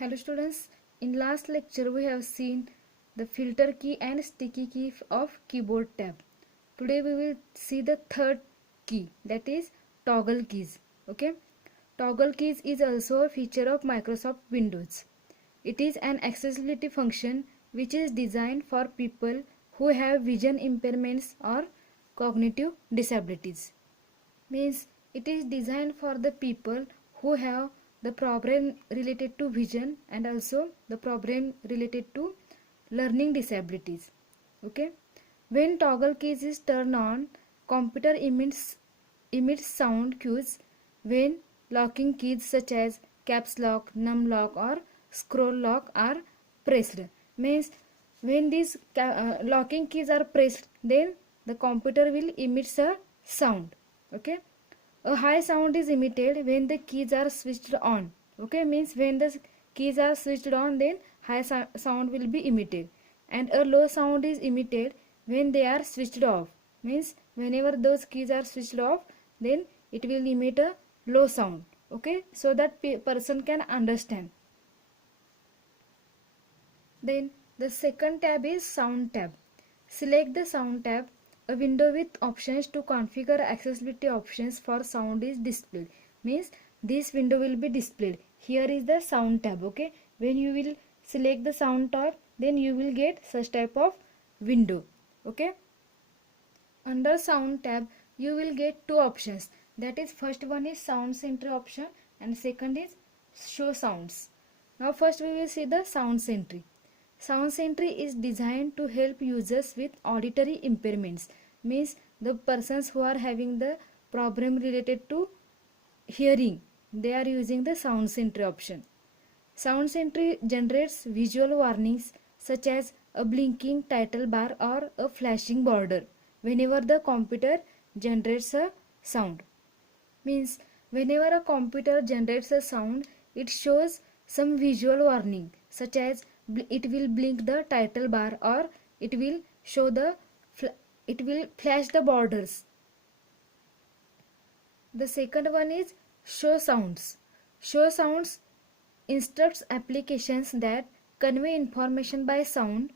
Hello students, in last lecture we have seen the filter key and sticky key of keyboard tab. Today we will see the third key, that is toggle keys. Okay, toggle keys is also a feature of Microsoft Windows. It is an accessibility function which is designed for people who have vision impairments or cognitive disabilities. Means it is designed for the people who have the problem related to vision and also the problem related to learning disabilities. Okay, when toggle keys is turned on, computer emits sound cues when locking keys such as caps lock, num lock or scroll lock are pressed. Means when these locking keys are pressed, then the computer will emit a sound. Okay, a high sound is emitted when the keys are switched on. Okay, means when the keys are switched on, then high sound will be emitted, and a low sound is emitted when they are switched off. Means whenever those keys are switched off, then it will emit a low sound. Okay, so that person can understand. Then the second tab is sound tab. Select the sound tab. A window with options to configure accessibility options for sound is displayed. Means this window will be displayed. Here is the sound tab. Okay, when you will select the sound tab, then you will get such type of window. Okay, under sound tab you will get two options, that is first one is sound center option and second is show sounds. Now first we will see the sound sentry. Sound sentry is designed to help users with auditory impairments. Means the persons who are having the problem related to hearing, they are using the sound sentry option. Sound sentry generates visual warnings such as a blinking title bar or a flashing border whenever the computer generates a sound. Means whenever a computer generates a sound, it shows some visual warning such as it will blink the title bar or it will show the it will flash the borders. The second one is show sounds. Show sounds instructs applications that convey information by sound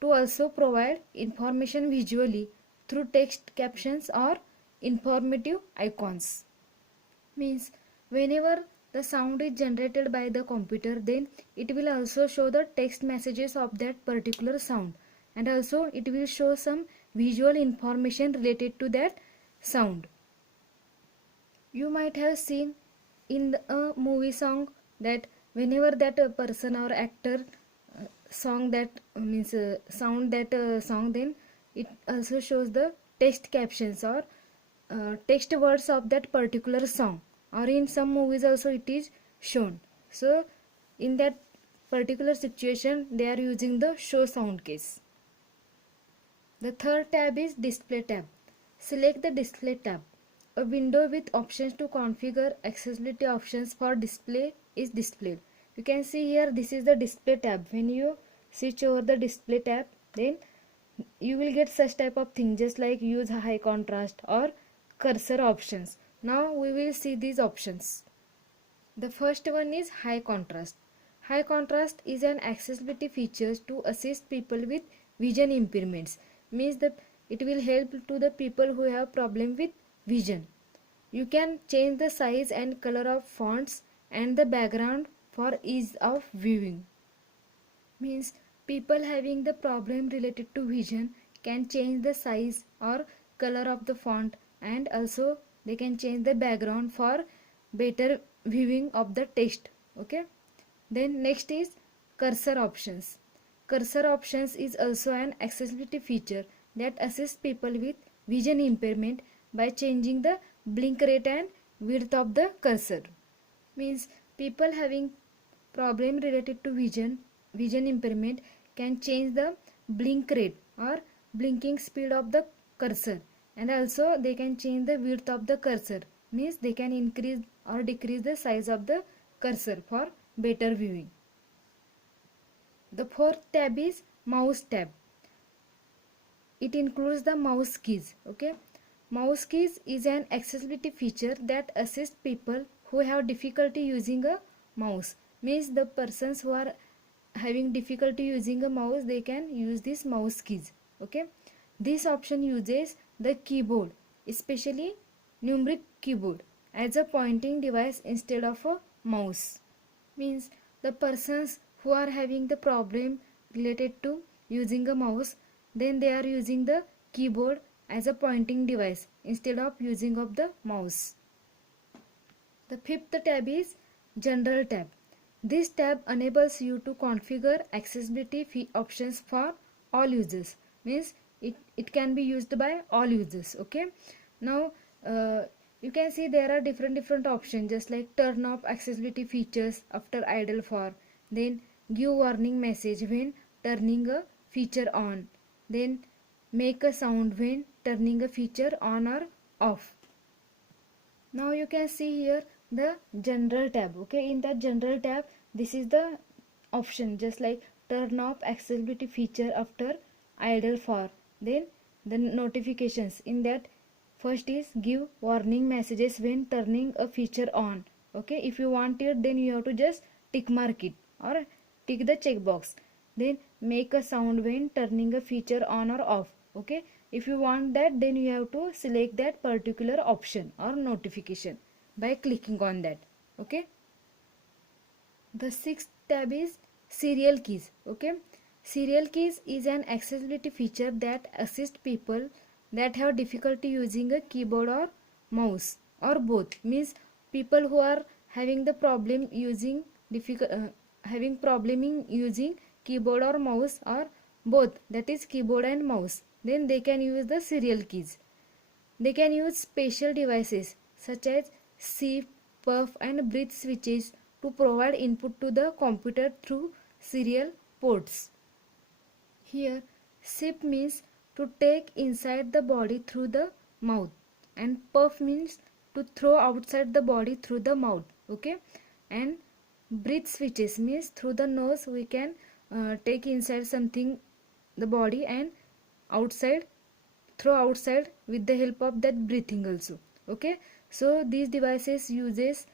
to also provide information visually through text captions or informative icons. Means whenever the sound is generated by the computer, then it will also show the text messages of that particular sound, and also it will show some visual information related to that sound. You might have seen in a movie song that whenever that person or actor song that means sound that song, then it also shows the text captions or text words of that particular song, or in some movies also it is shown. So in that particular situation they are using the show sound case. The third tab is display tab. Select the display tab. A window with options to configure accessibility options for display is displayed. You can see here this is the display tab. When you switch over the display tab, then you will get such type of thing just like use high contrast or cursor options. Now we will see these options. The first one is high contrast. High contrast is an accessibility feature to assist people with vision impairments. Means that it will help to the people who have problem with vision. You can change the size and color of fonts and the background for ease of viewing. Means people having the problem related to vision can change the size or color of the font, and also they can change the background for better viewing of the text. Okay, then next is cursor options. Cursor options is also an accessibility feature that assists people with vision impairment by changing the blink rate and width of the cursor. Means people having problem related to vision impairment can change the blink rate or blinking speed of the cursor, and also they can change the width of the cursor. Means they can increase or decrease the size of the cursor for better viewing. The fourth tab is mouse tab. It includes the mouse keys. Okay, mouse keys is an accessibility feature that assists people who have difficulty using a mouse. means the persons who are having difficulty using a mouse, they can use this mouse keys. Okay, this option uses the keyboard, especially numeric keyboard, as a pointing device instead of a mouse. Means the persons who are having the problem related to using a mouse, then they are using the keyboard as a pointing device instead of using of the mouse. The fifth tab is General tab. This tab enables you to configure accessibility options for all users. Means it can be used by all users. Okay. Now you can see there are different options, just like turn off accessibility features after idle for, then give warning message when turning a feature on, then make a sound when turning a feature on or off. Now you can see here the General tab. Okay, in that General tab, this is the option, just like turn off accessibility feature after idle for, then the notifications. In that, first is give warning messages when turning a feature on. Okay, if you want it, then you have to just tick mark it or tick the checkbox. Then make a sound when turning a feature on or off. Okay, if you want that, then you have to select that particular option or notification by clicking on that. Okay, the sixth tab is Serial keys. Okay, Serial keys is an accessibility feature that assists people that have difficulty using a keyboard or mouse or both. Means people who are having the problem using having problem in using keyboard or mouse or both, that is keyboard and mouse, then they can use the serial keys. They can use special devices such as SIP, puff and breathe switches to provide input to the computer through serial ports. Here SIP means to take inside the body through the mouth, and puff means to throw outside the body through the mouth. Okay, and breathe switches means through the nose we can take inside something the body and outside, throw outside with the help of that breathing also. Okay, so these devices uses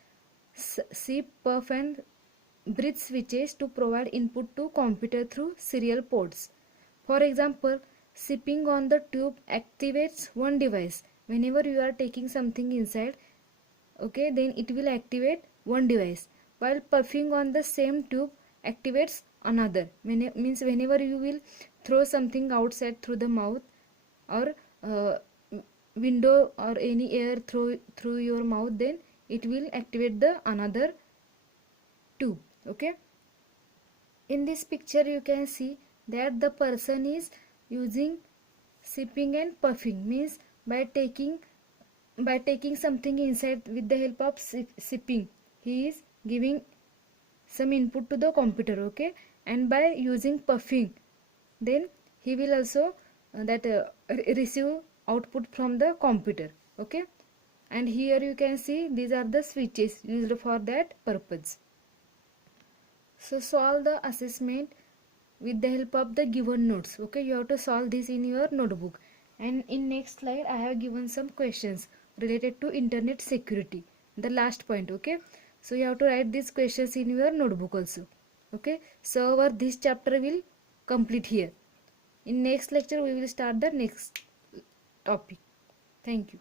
SIP, puff and breathe switches to provide input to computer through serial ports. For example, sipping on the tube activates one device. Whenever you are taking something inside, okay, then it will activate one device, while puffing on the same tube activates another. Means whenever you will throw something outside through the mouth or window or any air through your mouth, then it will activate the another tube. Okay, in this picture you can see that the person is using sipping and puffing, means by taking something inside with the help of sipping, he is giving some input to the computer. Okay, and by using puffing, then he will also receive output from the computer. Okay, and here you can see these are the switches used for that purpose. So solve the assessment with the help of the given notes. Okay, you have to solve this in your notebook, and in next slide I have given some questions related to internet security, the last point. Okay, so you have to write these questions in your notebook also. Okay, so our this chapter will complete here. In next lecture we will start the next topic. Thank you.